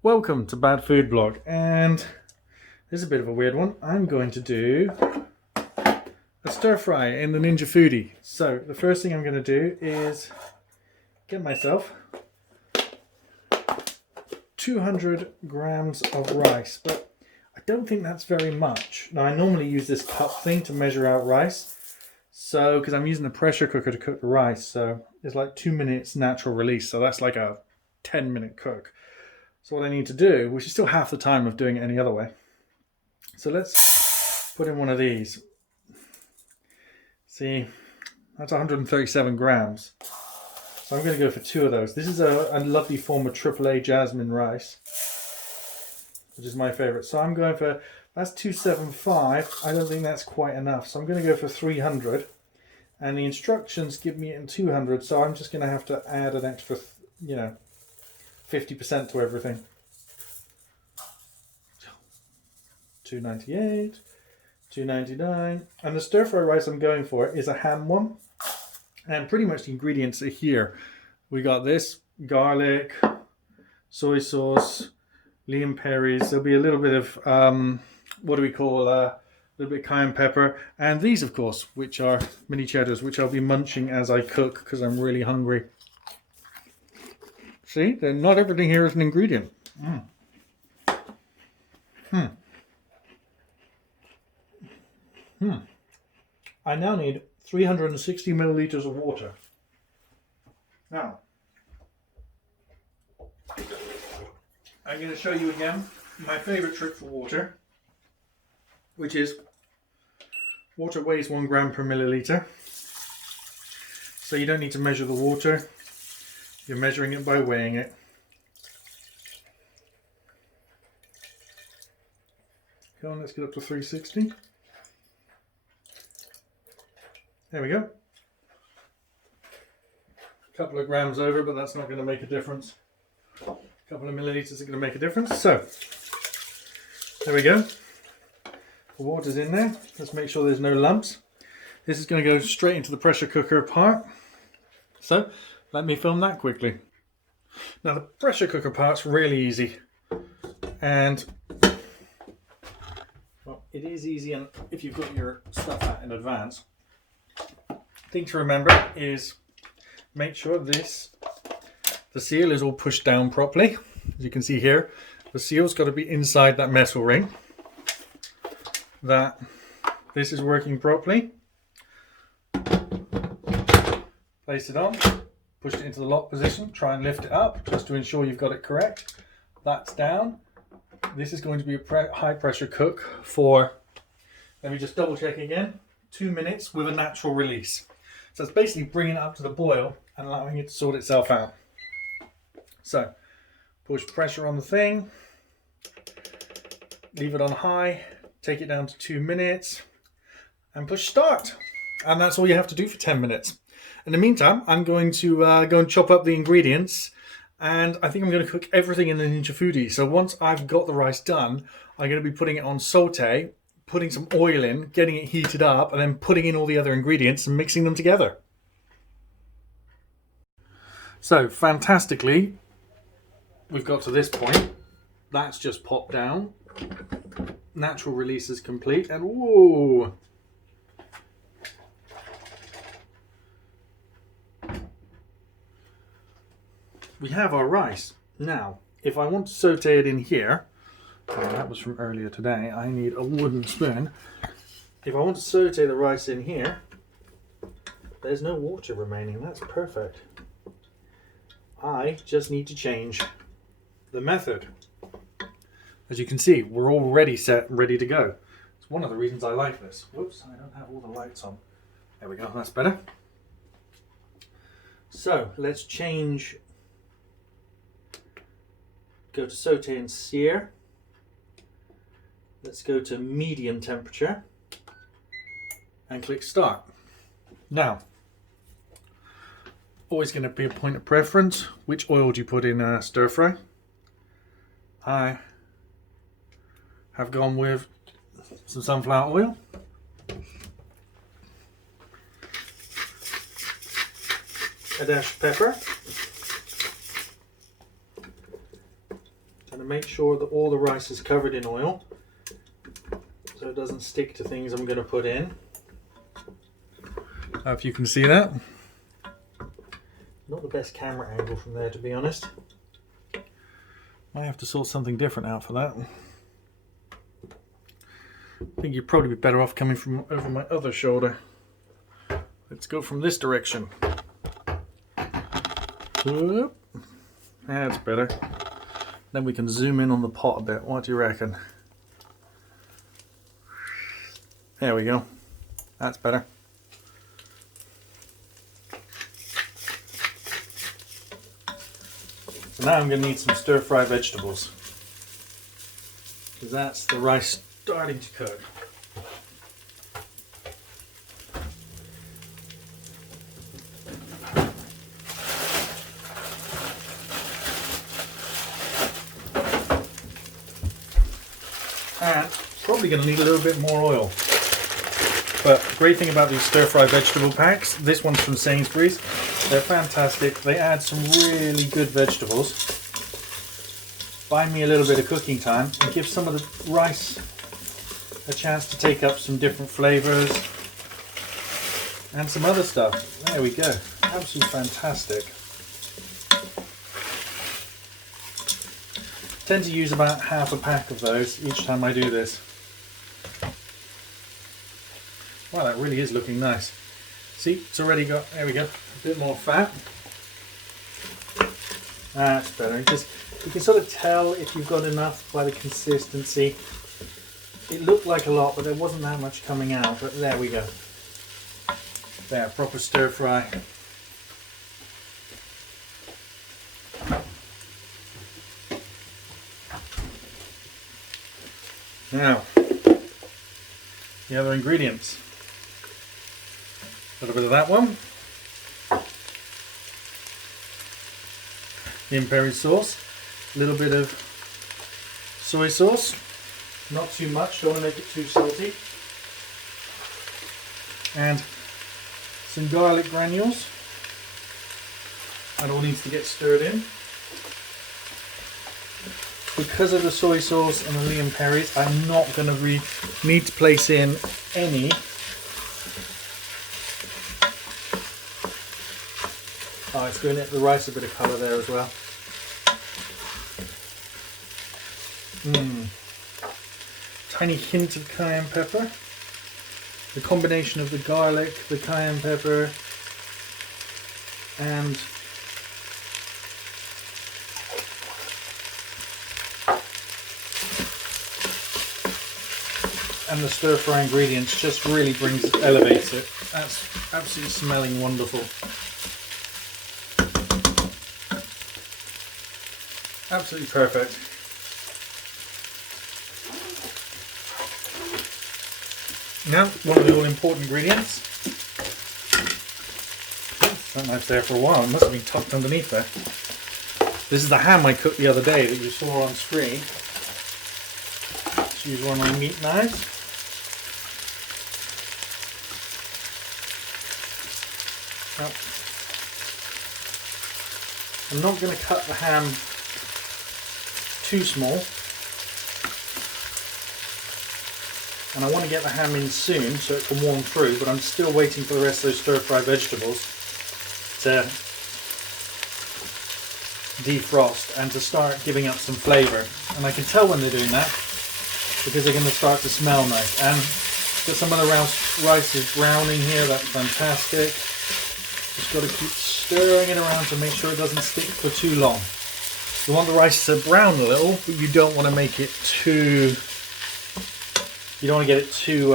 Welcome to Bad Food Blog, and this is a bit of a weird one. I'm going to do a stir fry in the Ninja Foodi. So the first thing I'm going to do is get myself 200 grams of rice, but I don't think that's very much. Now I normally use this cup thing to measure out rice, so because I'm using a pressure cooker to cook the rice, so it's like 2 minutes natural release, so that's like a 10-minute cook. So what I need to do, which is still half the time of doing it any other way. So let's put in one of these. See, that's 137 grams. So I'm going to go for 2 of those. This is a lovely form of AAA jasmine rice, which is my favorite. So I'm going for, that's 275. I don't think that's quite enough. So I'm going to go for 300. And the instructions give me it in 200. So I'm just going to have to add an extra, 50% to everything. 298, 299, and the stir fry rice I'm going for is a ham one, and pretty much the ingredients are here. We got this garlic, soy sauce, Liam Perry's. There'll be a little bit of what do we call a little bit of cayenne pepper, and these, of course, which are mini cheddars, which I'll be munching as I cook because I'm really hungry. See, then not everything here is an ingredient. I now need 360 milliliters of water. Now, I'm going to show you again my favorite trick for water, which is water weighs 1 gram per milliliter. So you don't need to measure the water. You're measuring it by weighing it. Come on, let's get up to 360. There we go. A couple of grams over, but that's not going to make a difference. A couple of milliliters are going to make a difference. So, there we go. The water's in there. Let's make sure there's no lumps. This is going to go straight into the pressure cooker part. So, let me film that quickly. Now the pressure cooker part's really easy, and well, it is easy, and if you've got your stuff out in advance. Thing to remember is make sure the seal is all pushed down properly. As you can see here, the seal's got to be inside that metal ring. That this is working properly. Place it on. Push it into the lock position, try and lift it up just to ensure you've got it correct. That's down. This is going to be a high pressure cook for, let me just double check again, 2 minutes with a natural release. So it's basically bringing it up to the boil and allowing it to sort itself out. So push pressure on the thing, leave it on high, take it down to 2 minutes and push start. And that's all you have to do for 10 minutes. In the meantime, I'm going to go and chop up the ingredients, and I think I'm going to cook everything in the Ninja Foodi. So once I've got the rice done, I'm going to be putting it on saute, putting some oil in, getting it heated up, and then putting in all the other ingredients and mixing them together. So fantastically, we've got to this point. That's just popped down. Natural release is complete, and whoa! We have our rice. Now, if I want to saute it in here, that was from earlier today, I need a wooden spoon. If I want to saute the rice in here, there's no water remaining. That's perfect. I just need to change the method. As you can see, we're already set, ready to go. It's one of the reasons I like this. Whoops, I don't have all the lights on. There we go, that's better. So, let's change. Go to Saute and Sear. Let's go to medium temperature and click start. Now, always going to be a point of preference. Which oil do you put in a stir fry? I have gone with some sunflower oil. A dash of pepper. I'm going to make sure that all the rice is covered in oil so it doesn't stick to things I'm going to put in. If you can see that. Not the best camera angle from there, to be honest. I have to sort something different out for that. I think you'd probably be better off coming from over my other shoulder. Let's go from this direction. Whoop. That's better. Then we can zoom in on the pot a bit. What do you reckon? There we go. That's better. So now I'm going to need some stir-fry vegetables, because that's the rice starting to cook. And probably going to need a little bit more oil. But the great thing about these stir-fry vegetable packs, this one's from Sainsbury's, they're fantastic. They add some really good vegetables, buy me a little bit of cooking time, and give some of the rice a chance to take up some different flavours and some other stuff. There we go. Absolutely fantastic. I tend to use about half a pack of those each time I do this. Wow, that really is looking nice. See, it's already got, there we go, a bit more fat. That's better. You can sort of tell if you've got enough by the consistency. It looked like a lot, but there wasn't that much coming out, but there we go. There, proper stir fry. Now, the other ingredients. A little bit of that one. The imperi sauce. A little bit of soy sauce. Not too much, don't want to make it too salty. And some garlic granules. That all needs to get stirred in. Because of the soy sauce and the imperis, I'm not going to need to place in any it's giving the rice a bit of colour there as well. Tiny hint of cayenne pepper. The combination of the garlic, the cayenne pepper, and the stir-fry ingredients just really elevates it. That's absolutely smelling wonderful. Absolutely perfect. Now, one of the all-important ingredients. That knife's there for a while. It must have been tucked underneath there. This is the ham I cooked the other day that you saw on screen. Let's use one of my meat knives. Now, I'm not going to cut the ham too small. And I want to get the ham in soon so it can warm through, but I'm still waiting for the rest of those stir-fry vegetables to defrost and to start giving up some flavour. And I can tell when they're doing that because they're going to start to smell nice. And get some of the rice is browning here, that's fantastic. Just got to keep stirring it around to make sure it doesn't stick for too long. You want the rice to brown a little, but you don't want to make it too... You don't want to get it too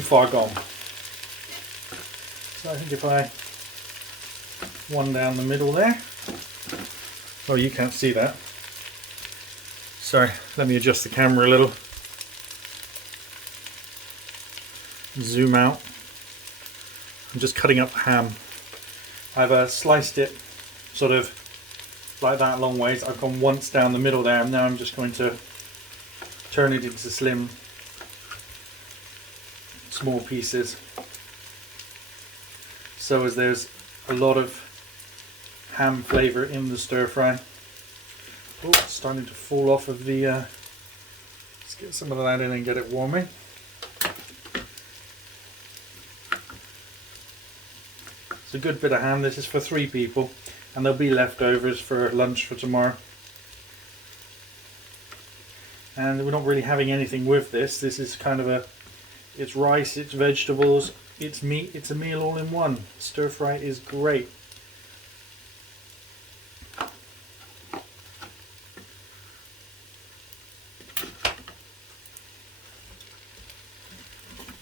far gone. So I think if I one down the middle there. Oh, you can't see that. Sorry, let me adjust the camera a little. Zoom out. I'm just cutting up the ham. I've sliced it sort of like that long ways. I've gone once down the middle there, and now I'm just going to turn it into slim, small pieces. So as there's a lot of ham flavour in the stir fry. Oh, it's starting to fall off of the... let's get some of that in and get it warming. It's a good bit of ham. This is for 3 people, and there'll be leftovers for lunch for tomorrow. And we're not really having anything with this. This is kind of it's rice, it's vegetables, it's meat, it's a meal all in one. Stir fry is great.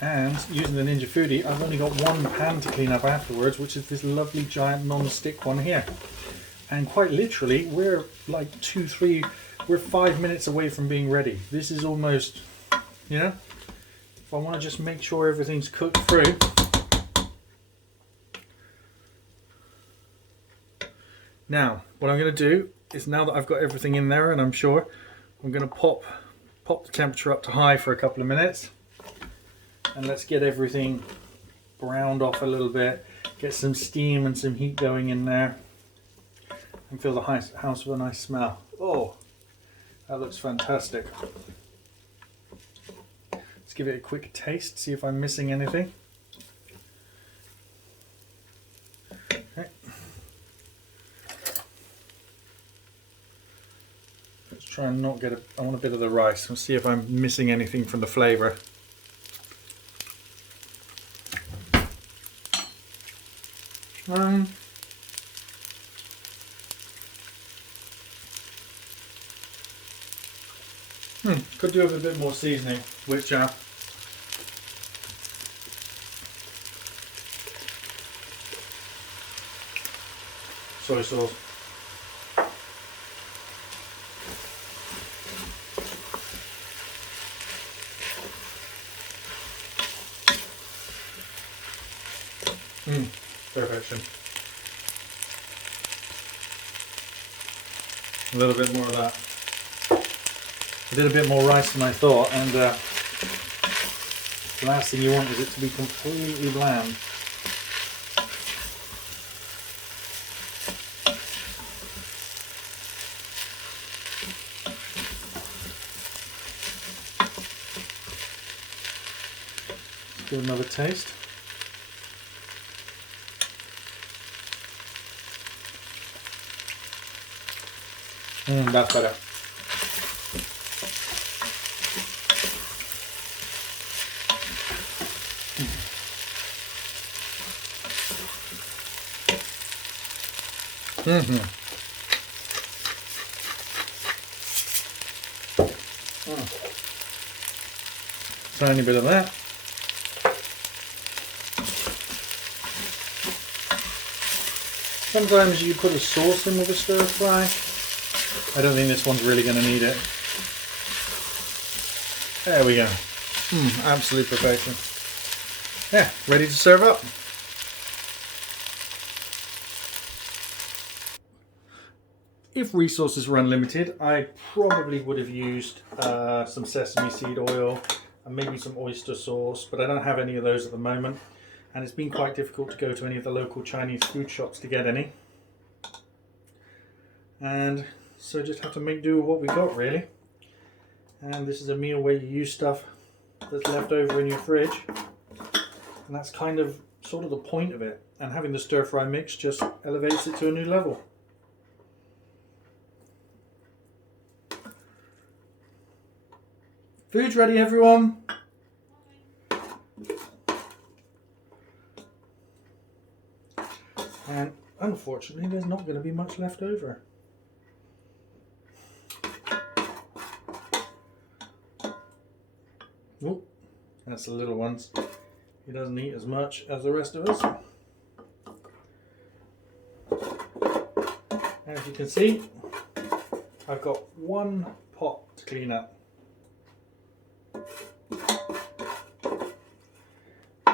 And using the Ninja Foodi, I've only got one pan to clean up afterwards, which is this lovely giant non-stick one here. And quite literally, we're like we're 5 minutes away from being ready. This is almost, you know, if I want to just make sure everything's cooked through. Now, what I'm going to do is, now that I've got everything in there and I'm sure, I'm going to pop the temperature up to high for a couple of minutes. And let's get everything browned off a little bit, get some steam and some heat going in there, and fill the house with a nice smell. Oh, that looks fantastic. Let's give it a quick taste, see if I'm missing anything. Okay. Let's try and not get I want a bit of the rice. Let's see if I'm missing anything from the flavour. Could do with a bit more seasoning, which soy sauce. Perfection. A little bit more of that. I did a bit more rice than I thought, and the last thing you want is it to be completely bland. Let's give it another taste. That's better. Tiny bit of that. Sometimes you put a sauce in with a stir fry. I don't think this one's really going to need it. There we go. Absolute perfection. Yeah, ready to serve up. If resources were unlimited, I probably would have used some sesame seed oil and maybe some oyster sauce, but I don't have any of those at the moment, and it's been quite difficult to go to any of the local Chinese food shops to get any. And so just have to make do with what we got, really. And this is a meal where you use stuff that's left over in your fridge, and that's kind of sort of the point of it. And having the stir fry mix just elevates it to a new level. Food's ready, everyone. And unfortunately, there's not going to be much left over. Oh, that's the little ones. He doesn't eat as much as the rest of us. As you can see, I've got one pot to clean up.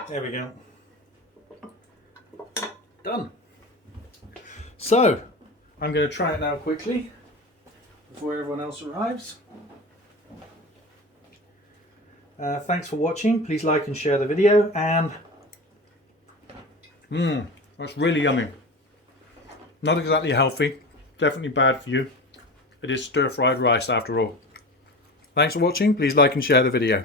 There we go. Done. So, I'm going to try it now quickly before everyone else arrives. Thanks for watching. Please like and share the video. And that's really yummy. Not exactly healthy. Definitely bad for you. It is stir-fried rice after all. Thanks for watching. Please like and share the video.